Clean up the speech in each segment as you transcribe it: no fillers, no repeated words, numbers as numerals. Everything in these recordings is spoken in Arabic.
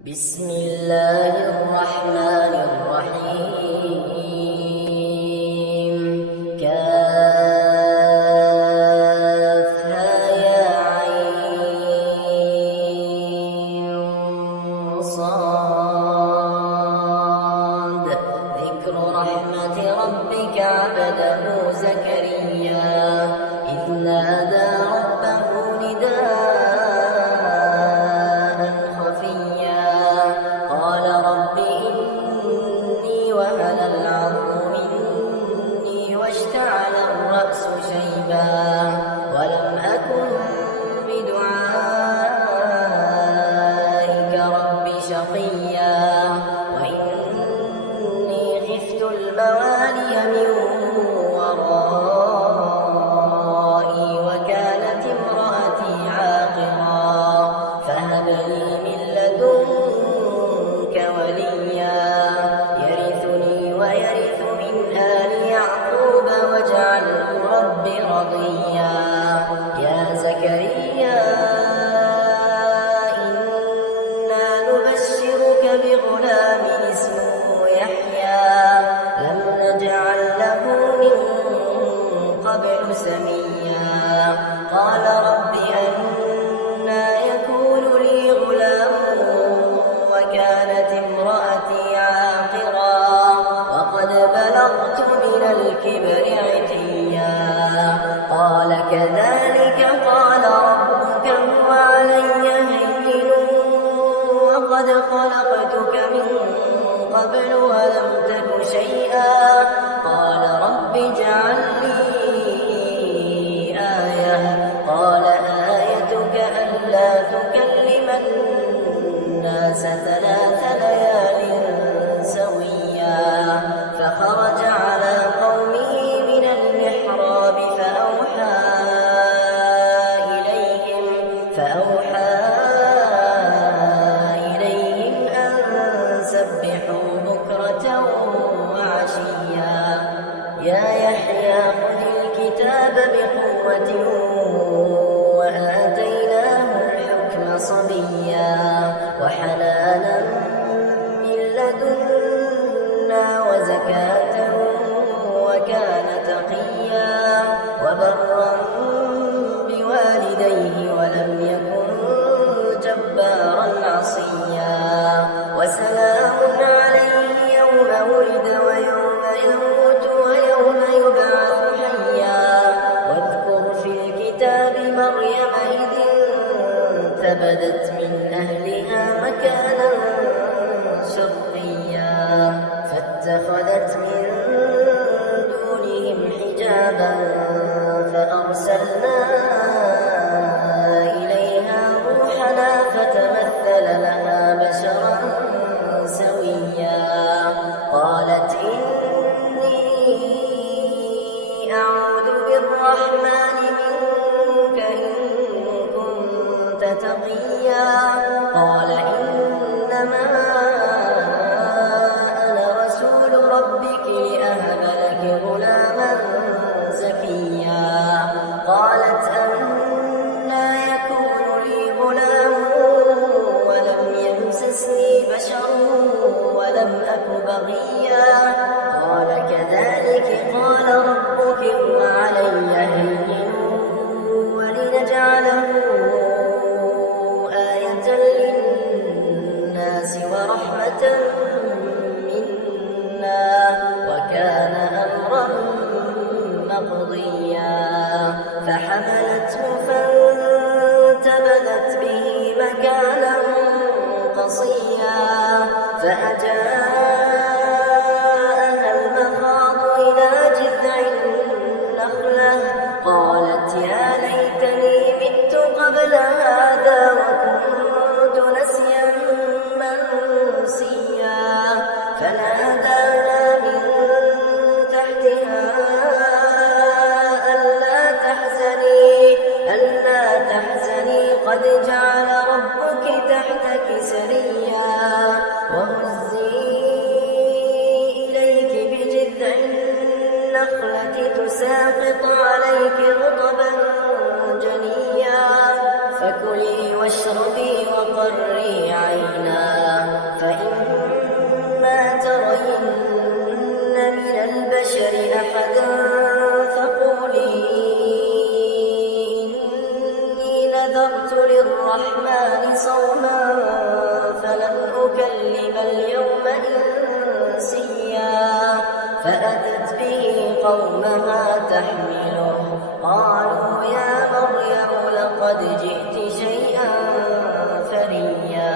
بسم الله الرحمن الرحيم. كافها يا عين صاد. ذكر رحمة ربك عبده زكريا إذ نادى ربه نداء خفيا قال رب إني وهن العظم مني واشتعل الرأس شيبا ولم أكن بدعائك رب شقيا وإني خفت الموالي من ورائي وكانت امرأتي عاقرا فهب لي من لدنك وليا يرثني ويرث من آل يعقوب واجعله رب رضيا. يا زكريا إنا نبشرك بغلام اسمه يحيى لم نجعل له من قبل سميا قال رب أنى يكون لي غلام وكانت امرأتي عاقرا وقد بلغت من الكبر عتيا قال كذلك قال ربك هو علي هين وقد خلقتك من قبل ولم تك شيئا قال رب اجعل لي آية قال آيتك ألا تكلم الناس 3 ليال سويا فخرج على قومه من المحراب فأوحى إليهم أن سبحوا بكرة وعشيا. يا يحيى خذ الكتاب بقوة وآتيناه الحكم صبيا وحنانا من لدنا وزكاة وكان تقيا وبرا بوالديه ولم يكن جبارا عصيا وسلام عليه يوم ولد ويوم يموت ويوم يبعث حيا واذكر في الكتاب مريم إذ انتبذت من أهلها مكانا شرقيا فاتخذت من دونهم حجابا فأرسلنا إليها روحنا فتمثل لها بشرا سويا قالت إني أعوذ بالرحمن منك إن كنت تقيا قال إنما أنا رسول ربك لأهب لك غلاما زكيا قالت أنى يكون لي غلام ولم يمسسني بشر ولم أك بغيا قال كذلك قال ربك هو علي هين ولنجعله آية للناس ورحمة منا وكان أمرا مقضيا فحملته فانتبذت به مكانا قصيا فأجاءها المخاض إلى جذع النخلة قالت يا ليتني مت قبل هذا وكنت نسيا منسيا أحدا فقولي إني نذرت للرحمن صوما فلن أكلم اليوم إنسيا فأتت به قومها تحمله قالوا يا مريم لقد جئت شيئا فريا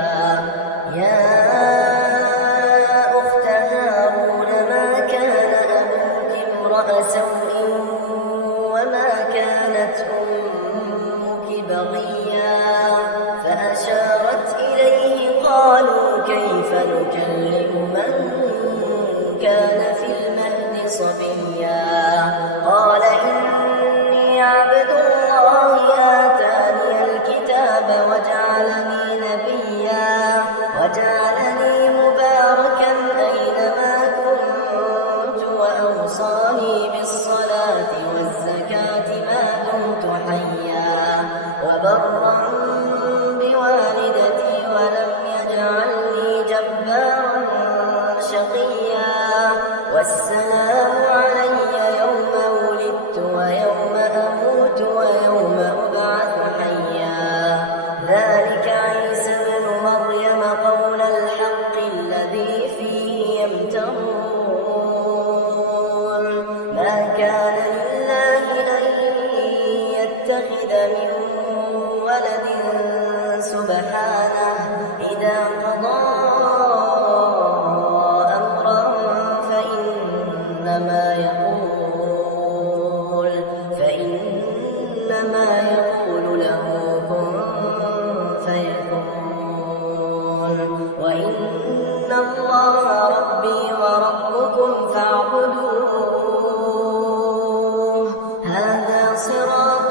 يا أخت هارون ما كان أبوك امرأ سوء وما كانت أمك بغيا فأشارت إليه قالوا كيف نكلم من كان في المهد صبيا قال إني عبد الله آتاني الكتاب وجعلني نبيا وجعلني مباركا أينما كنت وأوصاني بالصلاة والزكاة ما دمت حيا وبرا بوالدتي ولم يجعلني جبارا شقيا والسلام علي يوم ولدت ويوم أموت ويوم أبعث حيا ذلك عيسى ابن مريم قول الحق الذي فيه يمترون ما كان لله أن يتخذ من ولد سبحانه إذا قضى أمرا فإنما يقول له كن فيكون وإن الله ربي وربكم فاعبدوه هذا صراط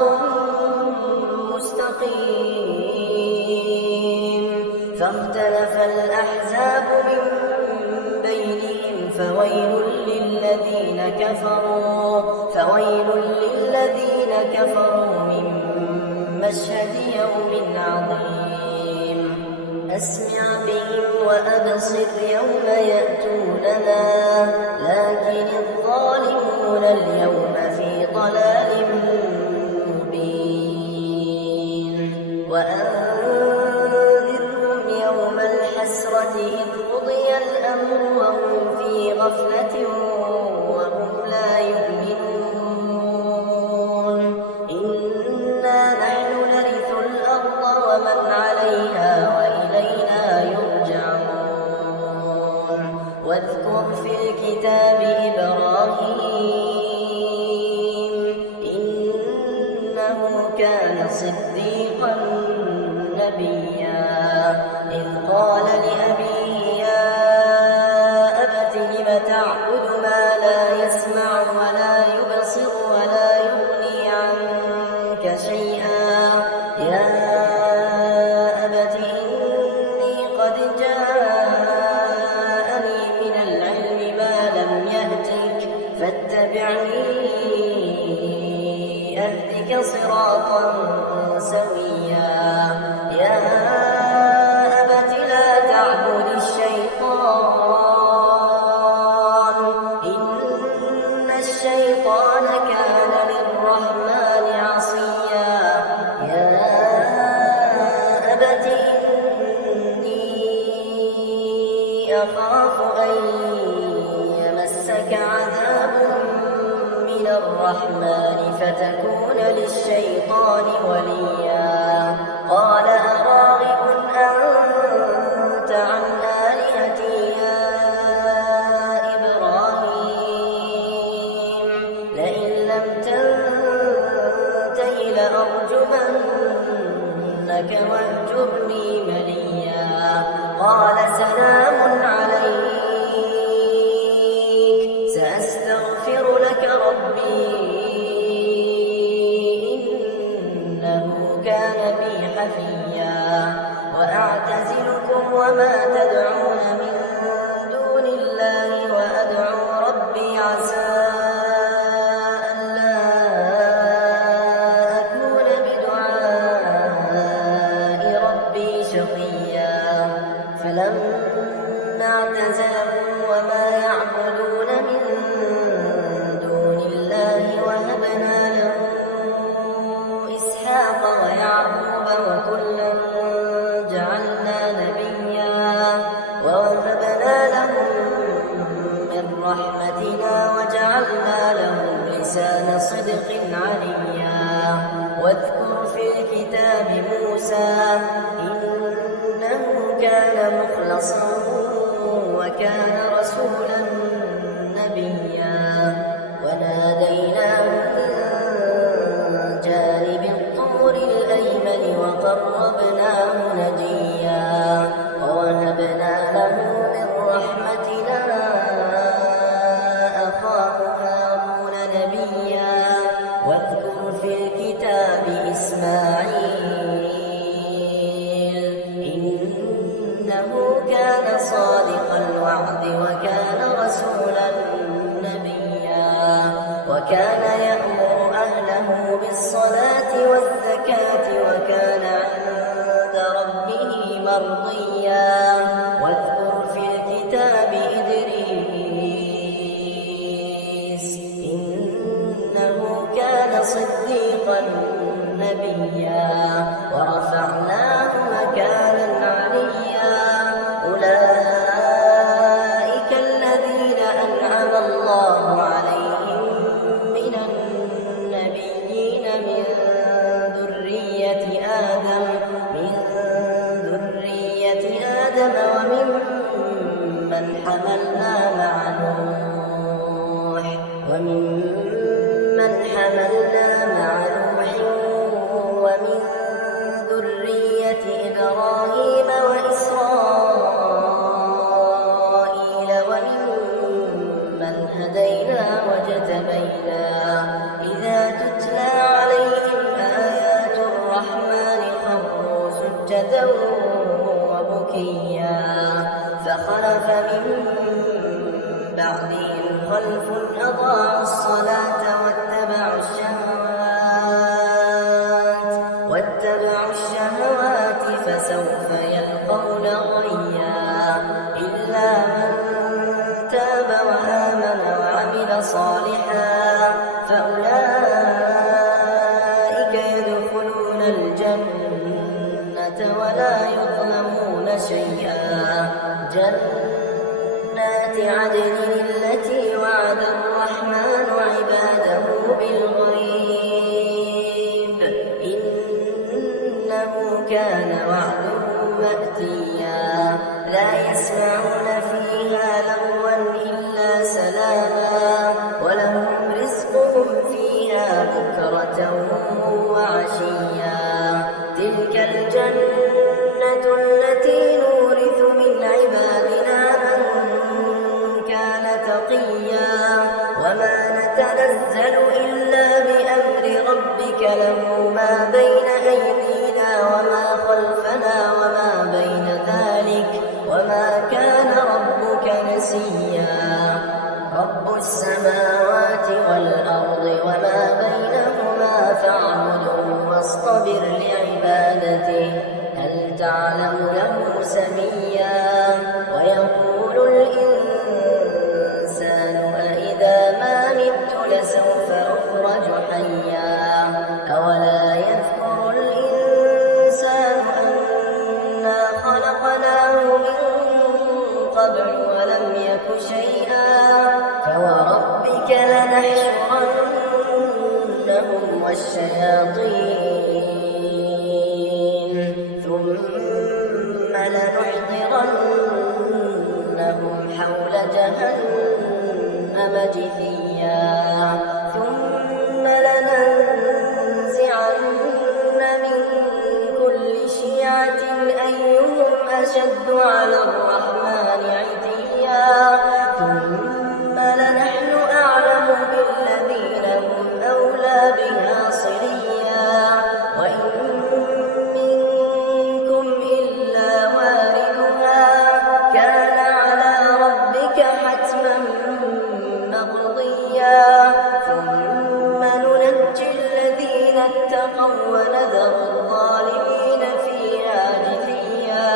مستقيم فاختلف الأحزاب من بينهم فويل للذين كفروا من مشهد يوم عظيم أسمع بهم وأبصر يوم يأتوننا لكن الظالمون اليوم في ضلال مبين وأنذرهم يوم الحسرة إذ قضي الأمر وهم في غفلة وهم لا يؤمنون إنا نحن نرث الأرض ومن عليها وإلينا يرجعون واذكر في الكتاب إبراهيم إنه كان صديقا نبيا إذ قال لأبيه يا أبت لم تعبد ما لا يسمع ولا يبصر ولا يغني عنك شيئا يا أبت إني قد جاءني من العلم ما لم يأتك فاتبعني أهدك صراطا سويا يا أبت لا تعبد الشيطان إن الشيطان كان للرحمن عصيا يا أبت إني أخاف أن يمسك عذاب من الرحمن فتكون للشيطان وليا قال أراغب أنت عن آلهتي يا إبراهيم لئن لم تنته لأرجمنك واهجرني مليا قال سلام عليك سأستغفر لك ربي إنه كان بي حفيا وأعتزلكم وما تدعون من دون الله وأدعو ربي عسى ألا أكون بدعاء ربي شقيا فلما اعتزلهم وما يعبدون من دون كان مخلصا وكان رسولا نبيا وناديناه من جانب الطور الأيمن وقربناه نجيا ووهبنا له من رحمتنا أخاه هارون نبيا واذكر في الكتاب إسماعيل إنه كان صادق الوعد وكان رسولا نبيا وكان يأمر أهله بالصلاة والزكاة وكان عند ربه مرضيا واذكر في الكتاب إدريس إنه كان صديقا نبيا ورفعناه مكانا عليا أولئك الذين أنعم الله عليهم من النبيين من ذرية آدم وممن حملنا مع نوح ومن ذرية إبراهيم وإسرائيل وممن هدينا واجتبينا إذا تتلى عليهم آيات الرحمن خروا سجدا وبكيا فخلف من بعدهم خلف أضاعوا الصلاة واتبعوا الشهوات فسوف يلقون غيا إلا من تاب وآمن وعمل صالحا فأولئك يدخلون الجنة ولا يظلمون شيئا جنات عدن التي وعد الرحمن عباده بالغيب إنه كان وعده مأتيا لا يسمعون فيها لغوا إلا سلاما ولهم رزقهم فيها بكرة وعشيا تلك الجنة التي نورث من عبادنا من كان تقيا وما نتنزل إلا بأمر ربك له ما بين أيدينا وما خلفنا وما بين ذلك وما كان ربك نسيا رب السماوات والأرض وما بينهما فاعبده واصطبر لعبادته هل تعلم له سميا ويقول الإنسان أإذا ما مت لسوف أخرج حيا أولا يذكر الإنسان أنا خلقناه من قبل ولم يك شيئا فوربك لنحشرنهم والشياطين ثم لنحضرنهم حول جهنم جثيا ثم لننزعن من كل شيعة أيهم أشد على الرحمن عتيا ثم لنحن أعلم بالذين هم أولى بها صليا وإن منكم إلا واردها كان على ربك حتما مقضيا ثم ننجي الذين اتقوا ونذر الظالمين فيها جثيا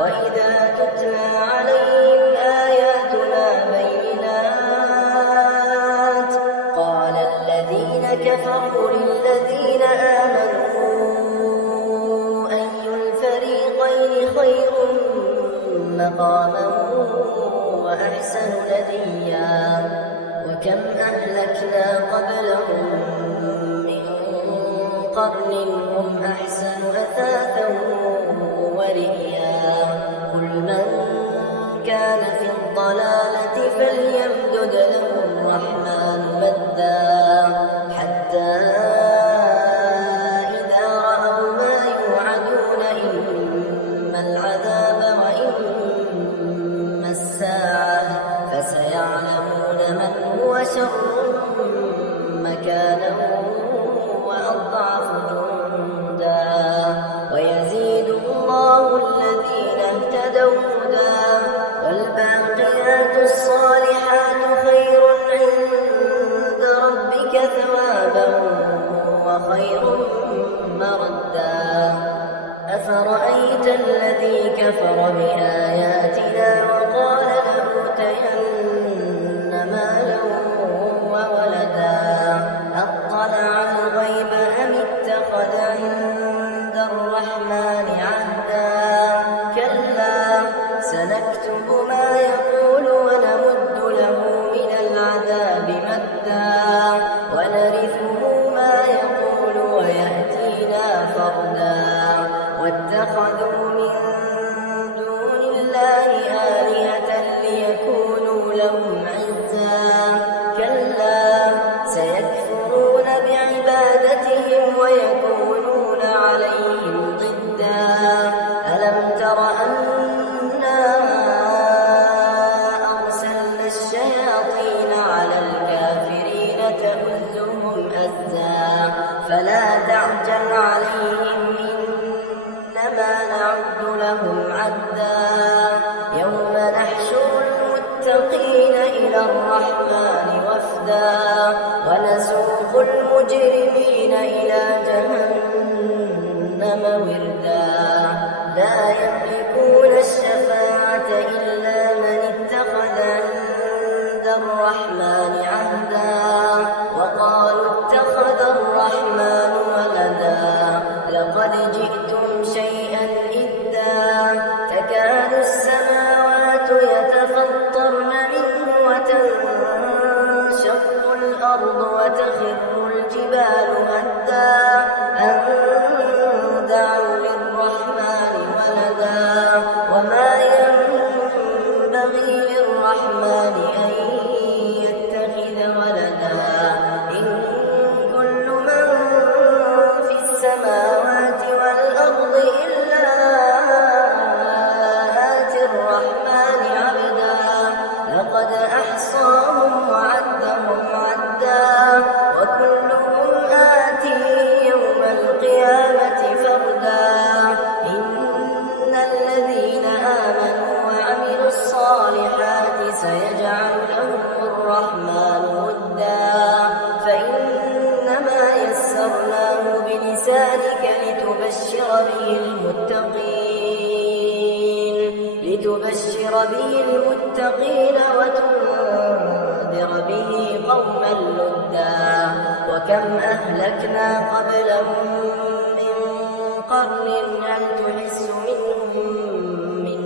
وإذا تتلى عليهم آياتنا بينات قال الذين كفروا للذين آمنوا أي الفريقين خير مقاما وأحسن نديا وكم أهلكنا قبلهم من قرن هم أحسن أثاثا ورئيا قل خير مردا أفرأيت الذي كفر بآياتنا وقال لأوتين مالا وولدا أطلع الغيب أم اتخذ عند الرحمن عهدا كلا سنكتب ما يقول ونمد له من العذاب مدا ونرثه ما يقول ويأتينا فردا واتخذوا من دون الله آلهة ليكونوا لهم عزا كلا سيكفرون بعبادتهم ويكونون عليهم ضدا ألم تر أنا أرسلنا الشياطين على الكافرين تؤزهم أزا فلا تعجل عليهم إنما نعد لهم عدا يوم نحشر المتقين إلى الرحمن وفدا ونسوق المجرمين إلى جهنم وردا لا يملكون الشفاعة إلا من اتخذ عند الرحمن عهدا وقالوا اتخذ الرحمن ولدا لقد جئتم شيئا إدا تكاد السماوات يتفطرن منه وتنشق الأرض وتخر الجبال هدا أن دعوا للرحمن ولدا وما ينبغي للرحمن أن يتخذ ولدا إن كل من في السماوات والأرض إلا آتي الرحمن عبدا لقد أحصاهم وعدهم عدا وكلهم آتيه يوم القيامة فردا إن الذين آمنوا وعملوا الصالحات سيجعل لهم الرحمن ودا فإنما يسرناه بلسانك لتبشر به المتقين وتنذر به قوما لدا وكم أهلكنا قبلهم من قرن هل تحس منهم من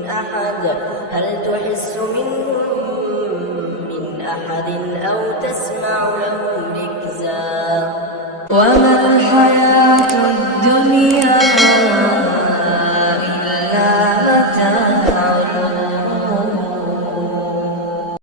أحد أو تسمع لهم ركزا وما الحياة الدنيا